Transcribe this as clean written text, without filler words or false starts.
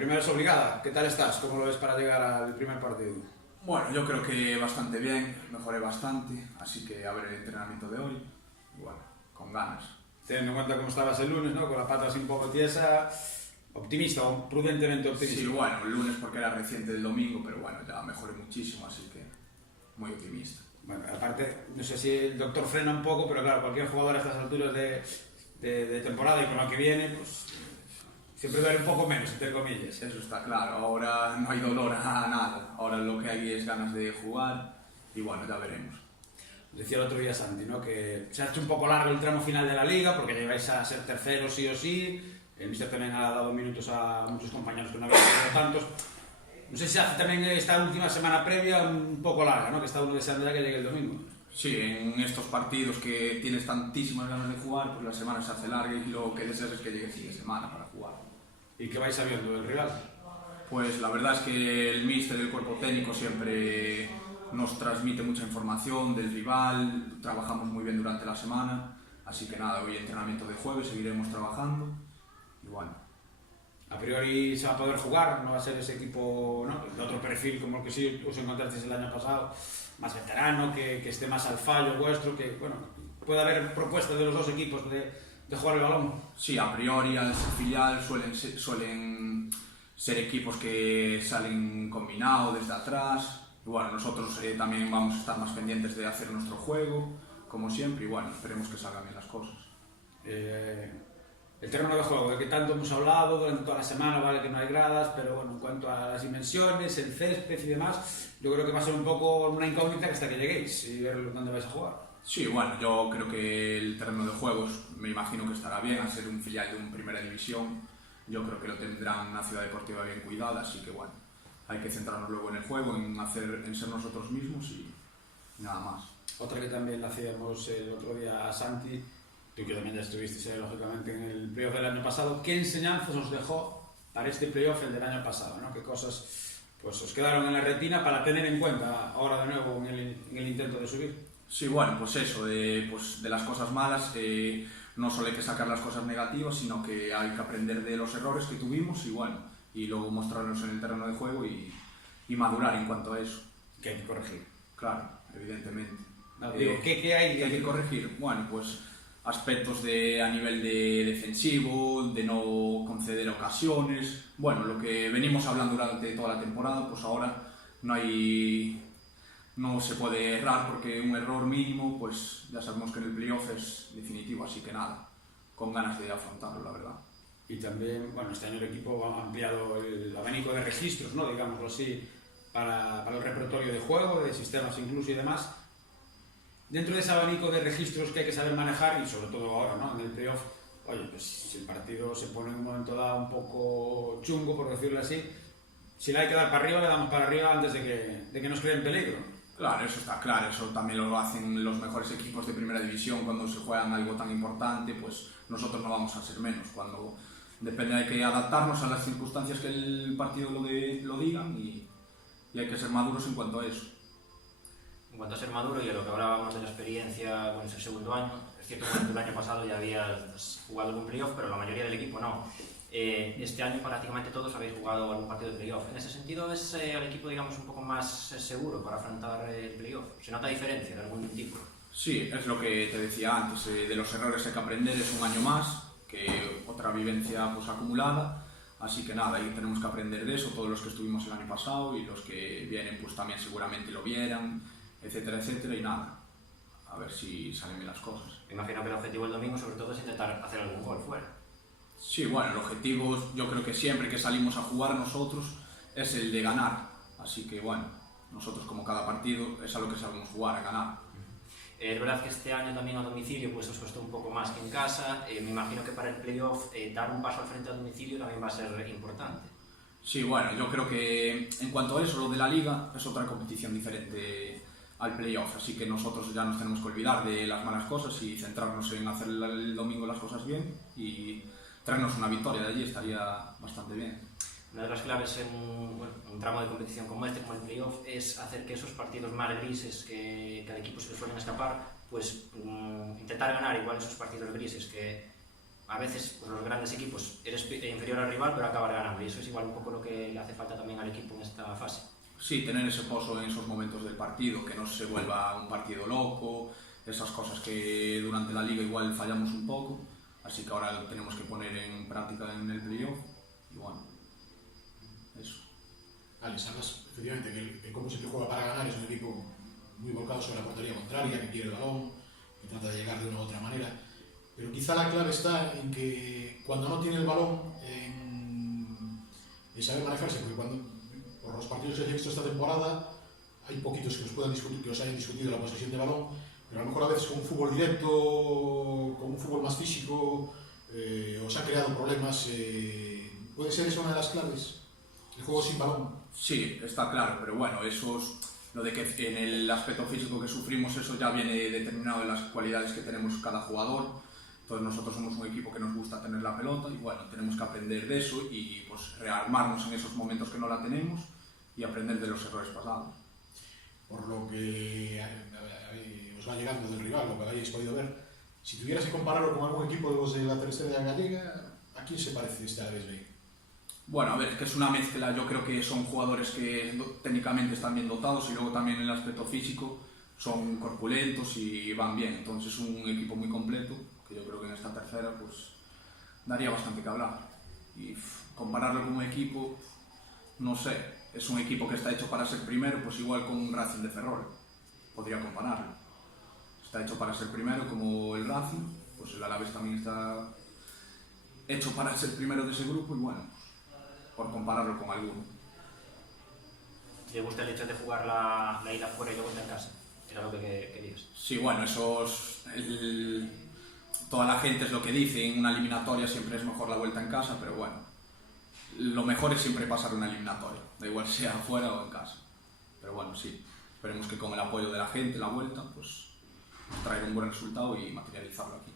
primera es obligada. ¿Qué tal estás? ¿Cómo lo ves para llegar al primer partido? Bueno, yo creo que bastante bien, mejoré bastante, así que a ver el entrenamiento de hoy, y bueno, con ganas. Teniendo en cuenta cómo estabas el lunes, ¿no? Con la pata así un poco tiesa, optimista o prudentemente optimista. Sí, bueno, el lunes porque era reciente del domingo, pero bueno, ya mejoré muchísimo, así que muy optimista. Bueno, aparte, no sé si el doctor frena un poco, pero claro, cualquier jugador a estas alturas de temporada y con lo que viene, pues siempre duele un poco menos, entre comillas. Eso está claro, ahora no hay dolor a nada, ahora lo que hay es ganas de jugar y bueno, ya veremos. Decía el otro día Santi, ¿no? Que se ha hecho un poco largo el tramo final de la liga porque llegáis a ser terceros sí o sí. El míster también ha dado minutos a muchos compañeros que no habían tenido tantos. No sé si hace también esta última semana previa un poco larga, ¿no? Que está uno deseando ya que llegue el domingo. Sí, en estos partidos que tienes tantísimas ganas de jugar, pues la semana se hace larga y lo que deseas es que llegue el fin de semana para jugar. ¿Y qué vais sabiendo del rival? Pues la verdad es que el míster del cuerpo técnico siempre nos transmite mucha información del rival, trabajamos muy bien durante la semana, así que nada, hoy entrenamiento de jueves, seguiremos trabajando y bueno. A priori se va a poder jugar, no va a ser ese equipo, ¿no? De otro perfil como el que sí os encontrasteis el año pasado, más veterano, que esté más al fallo vuestro, que bueno, puede haber propuestas de los dos equipos de jugar el balón. Sí, a priori al ser filial suelen ser equipos que salen combinados desde atrás. Y bueno, nosotros también vamos a estar más pendientes de hacer nuestro juego, como siempre, y bueno, esperemos que salgan bien las cosas. El terreno de juego, de que tanto hemos hablado durante toda la semana, vale que no hay gradas, pero bueno, en cuanto a las dimensiones, el césped y demás, yo creo que va a ser un poco una incógnita hasta que lleguéis y ver dónde vais a jugar. Sí, bueno, yo creo que el terreno de juegos me imagino que estará bien, al ser un filial de una primera división, yo creo que lo tendrán una ciudad deportiva bien cuidada, así que bueno, hay que centrarnos luego en el juego, en ser nosotros mismos y nada más. Otra que también la hacíamos el otro día a Santi, tú que también ya estuviste lógicamente en el playoff del año pasado, ¿qué enseñanzas os dejó para este playoff el del año pasado, ¿no? ¿Qué cosas pues, os quedaron en la retina para tener en cuenta ahora de nuevo en el intento de subir? Sí, bueno, pues eso, de las cosas malas, no solo hay que sacar las cosas negativas, sino que hay que aprender de los errores que tuvimos y bueno, y luego mostrarnos en el terreno de juego y madurar en cuanto a eso. ¿Qué hay que corregir? Claro, evidentemente. No, digo, ¿qué hay que corregir? Bueno, pues aspectos a nivel de defensivo, de no conceder ocasiones, bueno, lo que venimos hablando durante toda la temporada, pues ahora no se puede errar porque un error mínimo, pues ya sabemos que en el playoff es definitivo, así que nada, con ganas de afrontarlo, la verdad. Y también, bueno, este año el equipo ha ampliado el abanico de registros, ¿no? Digámoslo así, para el repertorio de juego, de sistemas incluso y demás. Dentro de ese abanico de registros que hay que saber manejar, y sobre todo ahora, ¿no? En el playoff, oye, pues si el partido se pone en un momento dado un poco chungo, por decirlo así, si le hay que dar para arriba, le damos para arriba antes de que nos creen peligro. Claro, eso está claro, eso también lo hacen los mejores equipos de primera división cuando se juegan algo tan importante, pues nosotros no vamos a ser menos, cuando depende hay que adaptarnos a las circunstancias que el partido lo digan y hay que ser maduros en cuanto a eso. En cuanto a ser maduro y a lo que hablábamos de la experiencia, bueno, es el segundo año, es cierto que el año pasado ya habías jugado algún playoff, pero la mayoría del equipo no. Este año prácticamente todos habéis jugado algún partido de playoff. En ese sentido, ¿es el equipo, digamos, un poco más seguro para afrontar el playoff? ¿Se nota diferencia de algún tipo? Sí, es lo que te decía antes, de los errores hay que aprender, es un año más, que otra vivencia pues, acumulada, así que nada, ahí tenemos que aprender de eso, todos los que estuvimos el año pasado y los que vienen pues también seguramente lo vieran, etcétera, etcétera, y nada, a ver si salen bien las cosas. Me imagino que el objetivo del domingo sobre todo es intentar hacer algún gol fuera. Sí, bueno, el objetivo yo creo que siempre que salimos a jugar nosotros es el de ganar, así que bueno, nosotros como cada partido es a lo que sabemos jugar, a ganar. Es verdad que este año también a domicilio pues os costó un poco más que en casa, me imagino que para el playoff dar un paso al frente a domicilio también va a ser importante. Sí, bueno, yo creo que en cuanto a eso, lo de la Liga es otra competición diferente al playoff, así que nosotros ya nos tenemos que olvidar de las malas cosas y centrarnos en hacer el domingo las cosas bien y traernos una victoria de allí, estaría bastante bien. Una de las claves en un tramo de competición como este, como el playoff, es hacer que esos partidos más grises que al equipo se le suelen escapar, pues intentar ganar igual esos partidos grises que a veces pues, los grandes equipos eres inferior al rival pero acabas ganando y eso es igual un poco lo que le hace falta también al equipo en esta fase. Sí, tener ese pozo en esos momentos del partido, que no se vuelva un partido loco, esas cosas que durante la liga igual fallamos un poco, así que ahora tenemos que poner en práctica en el playoff y bueno, eso. Alex, hablas efectivamente que el Como siempre juega para ganar, es un equipo muy volcado sobre la portería contraria, que quiere el balón, que trata de llegar de una u otra manera, pero quizá la clave está en que cuando no tiene el balón, en saber manejarse, porque por los partidos que he visto esta temporada hay poquitos que os hayan discutido la posesión de balón, pero a lo mejor a veces con un fútbol directo, con un fútbol más físico, os ha creado problemas. ¿Puede ser eso una de las claves? El juego sin balón. Sí, está claro, pero bueno, lo de que en el aspecto físico que sufrimos, eso ya viene determinado de las cualidades que tenemos cada jugador. Entonces nosotros somos un equipo que nos gusta tener la pelota y bueno, tenemos que aprender de eso y pues rearmarnos en esos momentos que no la tenemos y aprender de los errores pasados. Por lo que os va llegando del rival, lo que hayáis podido ver, si tuvieras que compararlo con algún equipo de los de la tercera gallega, ¿a quién se parece este Alavés B? Bueno, a ver, es que es una mezcla, yo creo que son jugadores que técnicamente están bien dotados y luego también en el aspecto físico son corpulentos y van bien, entonces es un equipo muy completo que yo creo que en esta tercera pues daría bastante que hablar y compararlo con un equipo, no sé, es un equipo que está hecho para ser primero, pues igual con un Racing de Ferrol, podría compararlo, está hecho para ser primero como el Racing, pues el Alavés también está hecho para ser primero de ese grupo y bueno, por compararlo con alguno. ¿Te gusta el hecho de jugar la ida fuera y luego en casa? Era lo que querías. Sí, bueno, toda la gente es lo que dice, en una eliminatoria siempre es mejor la vuelta en casa, pero bueno, lo mejor es siempre pasar una eliminatoria, da igual sea afuera o en casa. Pero bueno, sí, esperemos que con el apoyo de la gente, la vuelta, pues traer un buen resultado y materializarlo aquí.